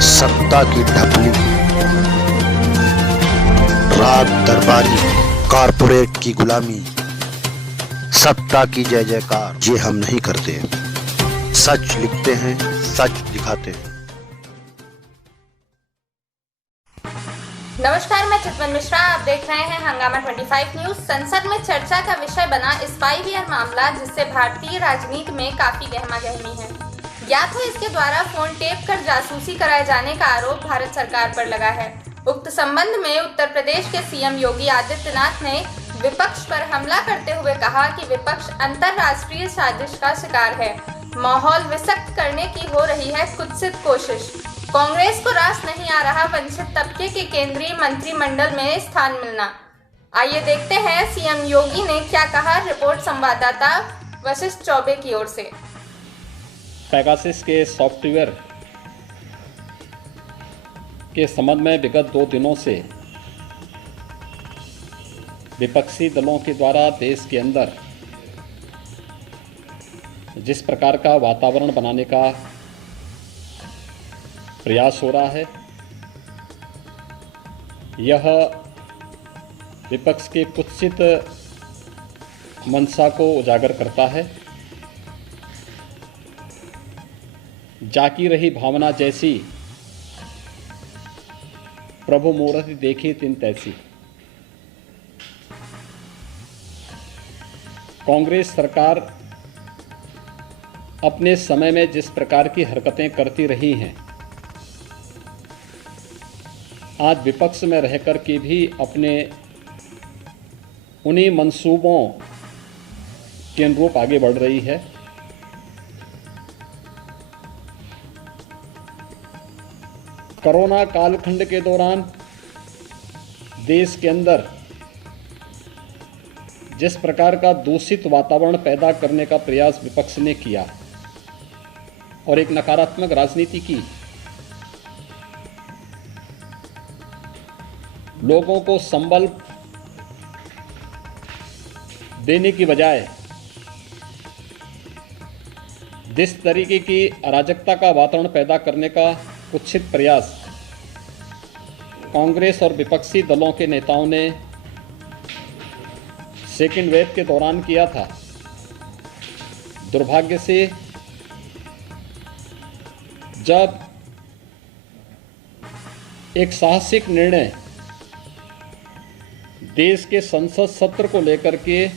सत्ता की ढपली, रात दरबारी, कारपोरेट की गुलामी, सत्ता की जय जयकार ये हम नहीं करते। सच लिखते हैं, सच दिखाते हैं। नमस्कार, मैं चितवन मिश्रा। आप देख रहे हैं हंगामा 25 न्यूज। संसद में चर्चा का विषय बना स्पाई मामला, जिससे भारतीय राजनीति में काफी गहमा-गहमी है। ज्ञात हो इसके द्वारा फोन टेप कर जासूसी कराए जाने का आरोप भारत सरकार पर लगा है। उक्त संबंध में उत्तर प्रदेश के सीएम योगी आदित्यनाथ ने विपक्ष पर हमला करते हुए कहा कि विपक्ष अंतरराष्ट्रीय साजिश का शिकार है। माहौल विसक्त करने की हो रही है कुत्सित कोशिश। कांग्रेस को रास नहीं आ रहा वंचित तबके के केंद्रीय मंत्रिमंडल में स्थान मिलना। आइए देखते हैं सीएम योगी ने क्या कहा। रिपोर्ट संवाददाता वशिष्ठ चौबे की ओर से। पेगासस के सॉफ्टवेयर के संबंध में विगत 2 दिनों से विपक्षी दलों के द्वारा देश के अंदर जिस प्रकार का वातावरण बनाने का प्रयास हो रहा है, यह विपक्ष के कुत्सित मंशा को उजागर करता है। जाकी रही भावना जैसी, प्रभु मूर्ति देखी तिन तैसी। कांग्रेस सरकार अपने समय में जिस प्रकार की हरकतें करती रही हैं, आज विपक्ष में रहकर के भी अपने उन्हीं मंसूबों के अनुरूप आगे बढ़ रही है। कोरोना कालखंड के दौरान देश के अंदर जिस प्रकार का दूषित वातावरण पैदा करने का प्रयास विपक्ष ने किया और एक नकारात्मक राजनीति की, लोगों को संबल देने की बजाय जिस तरीके की अराजकता का वातावरण पैदा करने का कुत्सित प्रयास कांग्रेस और विपक्षी दलों के नेताओं ने सेकेंड वेव के दौरान किया था, दुर्भाग्य से जब एक साहसिक निर्णय देश के संसद सत्र को लेकर के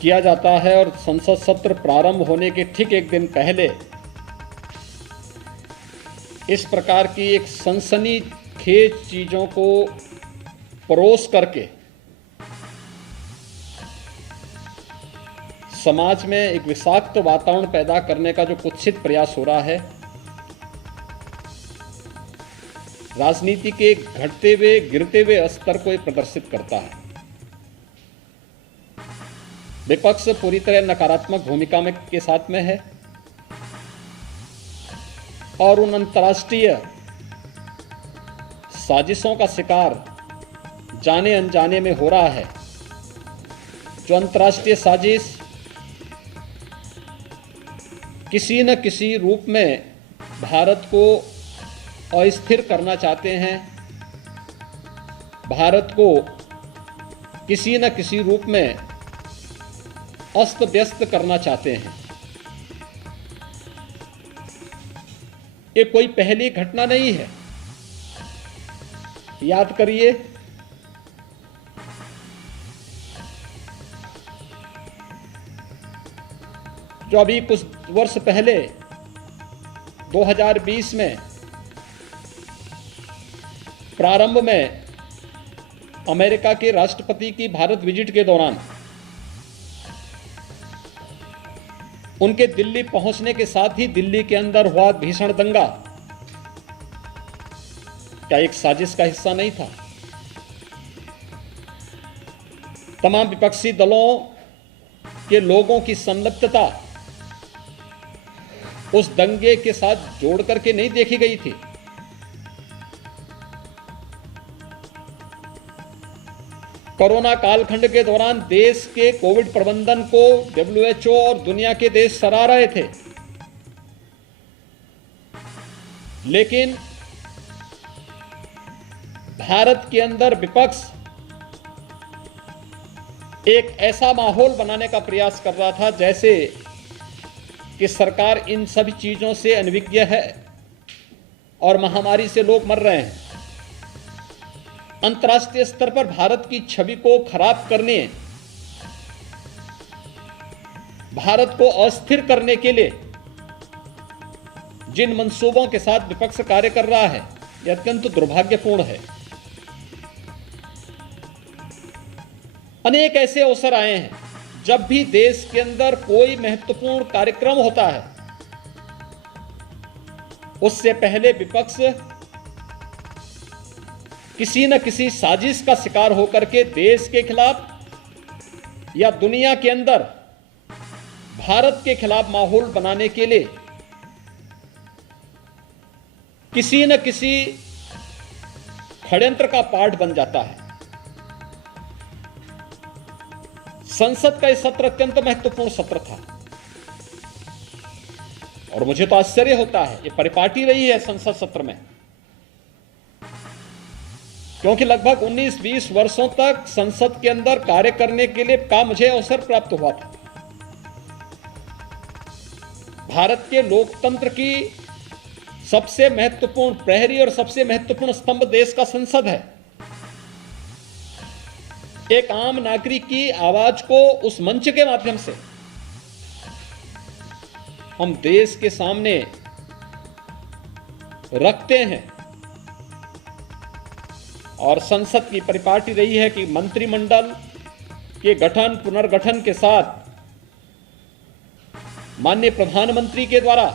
किया जाता है और संसद सत्र प्रारंभ होने के ठीक एक दिन पहले इस प्रकार की एक सनसनीखेज चीजों को परोस करके समाज में एक विषाक्त वातावरण पैदा करने का जो कुत्सित प्रयास हो रहा है, राजनीति के घटते हुए गिरते हुए स्तर को प्रदर्शित करता है। विपक्ष पूरी तरह नकारात्मक भूमिका में के साथ में है और उन अंतर्राष्ट्रीय साजिशों का शिकार जाने अनजाने में हो रहा है, जो अंतर्राष्ट्रीय साजिश किसी न किसी रूप में भारत को अस्थिर करना चाहते हैं, भारत को किसी न किसी रूप में अस्त व्यस्त करना चाहते हैं। ये कोई पहली घटना नहीं है। याद करिए, जो अभी कुछ वर्ष पहले 2020 में प्रारंभ में अमेरिका के राष्ट्रपति की भारत विजिट के दौरान उनके दिल्ली पहुंचने के साथ ही दिल्ली के अंदर हुआ भीषण दंगा क्या एक साजिश का हिस्सा नहीं था? तमाम विपक्षी दलों के लोगों की संलिप्तता उस दंगे के साथ जोड़ करके नहीं देखी गई थी। कोरोना कालखंड के दौरान देश के कोविड प्रबंधन को WHO और दुनिया के देश सराह रहे थे। लेकिन भारत के अंदर विपक्ष एक ऐसा माहौल बनाने का प्रयास कर रहा था जैसे कि सरकार इन सभी चीजों से अनभिज्ञ है और महामारी से लोग मर रहे हैं। अंतर्राष्ट्रीय स्तर पर भारत की छवि को खराब करने, भारत को अस्थिर करने के लिए जिन मंसूबों के साथ विपक्ष कार्य कर रहा है, यह अत्यंत दुर्भाग्यपूर्ण है। अनेक ऐसे अवसर आए हैं जब भी देश के अंदर कोई महत्वपूर्ण कार्यक्रम होता है, उससे पहले विपक्ष किसी न किसी साजिश का शिकार होकर के देश के खिलाफ या दुनिया के अंदर भारत के खिलाफ माहौल बनाने के लिए किसी न किसी षड्यंत्र का पार्ट बन जाता है। संसद का यह सत्र अत्यंत महत्वपूर्ण सत्र था और मुझे तो आश्चर्य होता है, ये परिपाटी रही है संसद सत्र में, क्योंकि लगभग 19-20 वर्षों तक संसद के अंदर कार्य करने के लिए का मुझे अवसर प्राप्त हुआ था। भारत के लोकतंत्र की सबसे महत्वपूर्ण प्रहरी और सबसे महत्वपूर्ण स्तंभ देश का संसद है। एक आम नागरिक की आवाज को उस मंच के माध्यम से हम देश के सामने रखते हैं और संसद की परिपाटी रही है कि मंत्रिमंडल के गठन पुनर्गठन के साथ माननीय प्रधानमंत्री के द्वारा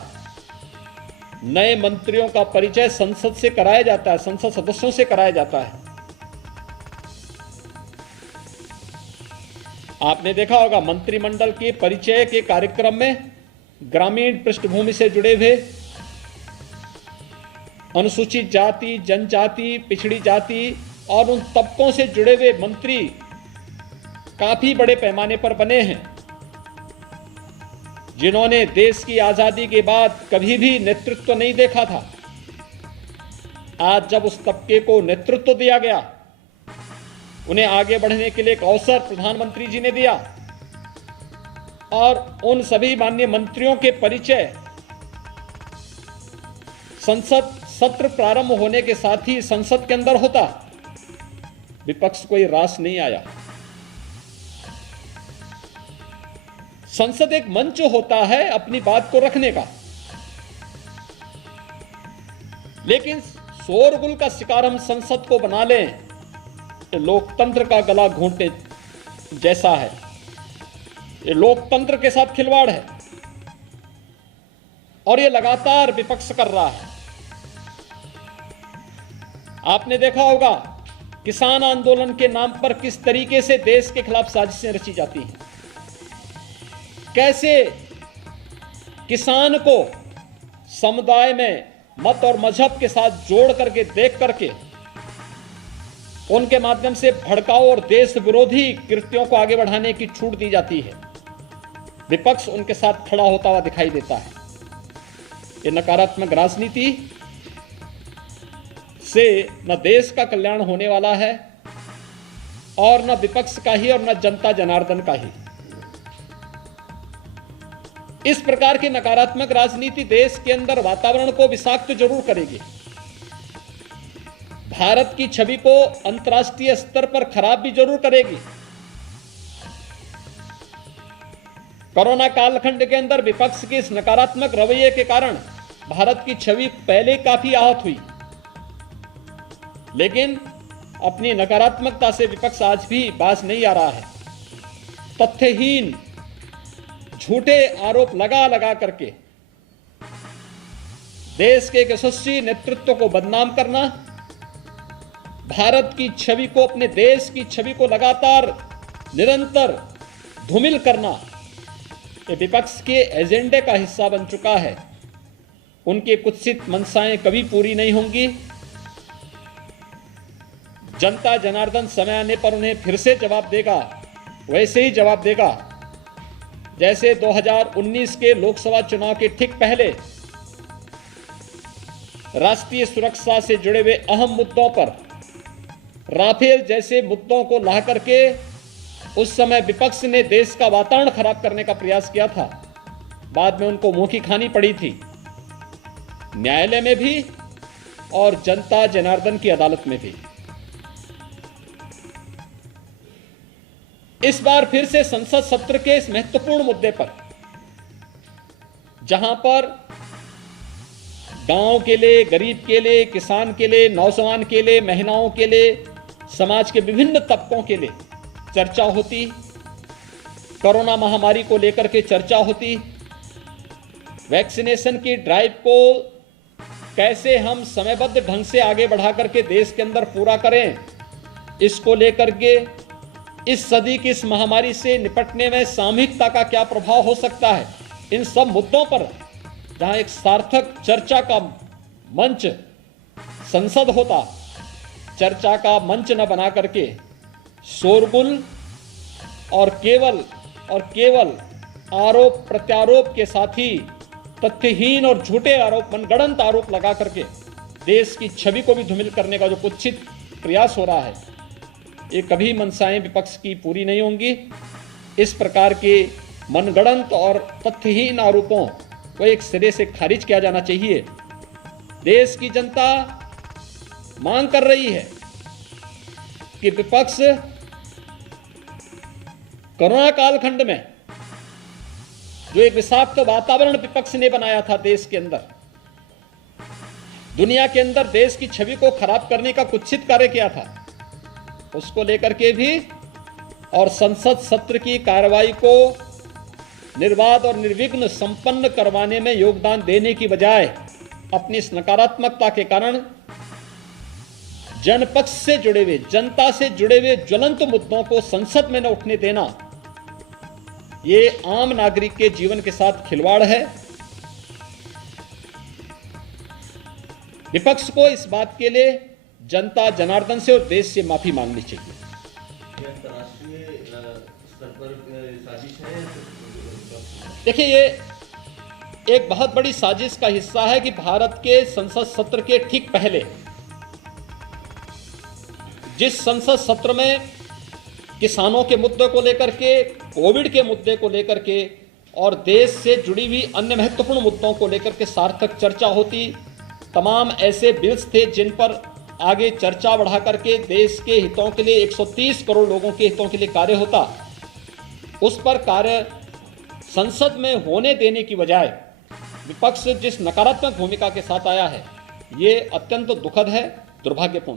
नए मंत्रियों का परिचय संसद से कराया जाता है, संसद सदस्यों से कराया जाता है। आपने देखा होगा मंत्रिमंडल के परिचय के कार्यक्रम में ग्रामीण पृष्ठभूमि से जुड़े हुए अनुसूचित जाति, जनजाति, पिछड़ी जाति और उन तबकों से जुड़े हुए मंत्री काफी बड़े पैमाने पर बने हैं, जिन्होंने देश की आजादी के बाद कभी भी नेतृत्व नहीं देखा था। आज जब उस तबके को नेतृत्व दिया गया, उन्हें आगे बढ़ने के लिए एक अवसर प्रधानमंत्री जी ने दिया और उन सभी माननीय मंत्रियों के परिचय संसद सत्र प्रारंभ होने के साथ ही संसद के अंदर होता। विपक्ष कोई रास नहीं आया। संसद एक मंच होता है अपनी बात को रखने का, लेकिन शोरगुल का शिकार हम संसद को बना लें, ये लोकतंत्र का गला घोंटने जैसा है। ये लोकतंत्र के साथ खिलवाड़ है और ये लगातार विपक्ष कर रहा है। आपने देखा होगा किसान आंदोलन के नाम पर किस तरीके से देश के खिलाफ साजिशें रची जाती हैं, कैसे किसान को समुदाय में मत और मजहब के साथ जोड़ करके देख करके उनके माध्यम से भड़काऊ और देश विरोधी कृत्यों को आगे बढ़ाने की छूट दी जाती है। विपक्ष उनके साथ खड़ा होता हुआ दिखाई देता है। ये नकारात्मक राजनीति से न देश का कल्याण होने वाला है और न विपक्ष का ही और न जनता जनार्दन का ही। इस प्रकार की नकारात्मक राजनीति देश के अंदर वातावरण को विषाक्त जरूर करेगी, भारत की छवि को अंतर्राष्ट्रीय स्तर पर खराब भी जरूर करेगी। कोरोना कालखंड के अंदर विपक्ष के इस नकारात्मक रवैये के कारण भारत की छवि पहले काफी आहत हुई, लेकिन अपनी नकारात्मकता से विपक्ष आज भी बाज नहीं आ रहा है। तथ्यहीन झूठे आरोप लगा लगा करके देश के एक यशस्वी नेतृत्व को बदनाम करना, भारत की छवि को, अपने देश की छवि को लगातार निरंतर धूमिल करना, ये विपक्ष के एजेंडे का हिस्सा बन चुका है। उनकी कुत्सित मंशाएं कभी पूरी नहीं होंगी। जनता जनार्दन समय आने पर उन्हें फिर से जवाब देगा, वैसे ही जवाब देगा जैसे 2019 के लोकसभा चुनाव के ठीक पहले राष्ट्रीय सुरक्षा से जुड़े हुए अहम मुद्दों पर, राफेल जैसे मुद्दों को ला करके उस समय विपक्ष ने देश का वातावरण खराब करने का प्रयास किया था। बाद में उनको मुंह की खानी पड़ी थी, न्यायालय में भी और जनता जनार्दन की अदालत में भी। इस बार फिर से संसद सत्र के इस महत्वपूर्ण मुद्दे पर, जहां पर गांव के लिए, गरीब के लिए, किसान के लिए, नौजवान के लिए, महिलाओं के लिए, समाज के विभिन्न तबकों के लिए चर्चा होती, कोरोना महामारी को लेकर के चर्चा होती, वैक्सीनेशन की ड्राइव को कैसे हम समयबद्ध ढंग से आगे बढ़ा करके देश के अंदर पूरा करें, इसको लेकर के इस सदी की इस महामारी से निपटने में सामूहिकता का क्या प्रभाव हो सकता है, इन सब मुद्दों पर जहां एक सार्थक चर्चा का मंच संसद होता, चर्चा का मंच न बना करके शोरगुल और केवल आरोप प्रत्यारोप के साथ ही तथ्यहीन और झूठे आरोप, मनगढ़ंत आरोप लगा करके देश की छवि को भी धूमिल करने का जो कुत्सित प्रयास हो रहा है, ये कभी मंशाएं विपक्ष की पूरी नहीं होंगी। इस प्रकार के मनगढ़ंत और तथ्यहीन आरोपों को एक सिरे से खारिज किया जाना चाहिए। देश की जनता मांग कर रही है कि विपक्ष कोरोना कालखंड में जो एक विषाक्त वातावरण विपक्ष ने बनाया था देश के अंदर, दुनिया के अंदर देश की छवि को खराब करने का कुत्सित कार्य किया था, उसको लेकर के भी और संसद सत्र की कार्रवाई को निर्बाध और निर्विघ्न संपन्न करवाने में योगदान देने की बजाय अपनी इस नकारात्मकता के कारण जनपक्ष से जुड़े हुए, जनता से जुड़े हुए ज्वलंत मुद्दों को संसद में न उठने देना, ये आम नागरिक के जीवन के साथ खिलवाड़ है। विपक्ष को इस बात के लिए जनता जनार्दन से और देश से माफी मांगनी चाहिए। अंतर्राष्ट्रीय स्तर पर साजिश है। देखिए, ये एक बहुत बड़ी साजिश का हिस्सा है कि भारत के संसद सत्र के ठीक पहले, जिस संसद सत्र में किसानों के मुद्दे को लेकर के, कोविड के मुद्दे को लेकर के और देश से जुड़ी हुई अन्य महत्वपूर्ण मुद्दों को लेकर के सार्थक चर्चा होती, तमाम ऐसे बिल्स थे जिन पर आगे चर्चा बढ़ा करके देश के हितों के लिए, 130 करोड़ लोगों के हितों के लिए कार्य होता, उस पर कार्य संसद में होने देने की बजाय विपक्ष जिस नकारात्मक भूमिका के साथ आया है, ये अत्यंत दुखद है, दुर्भाग्यपूर्ण।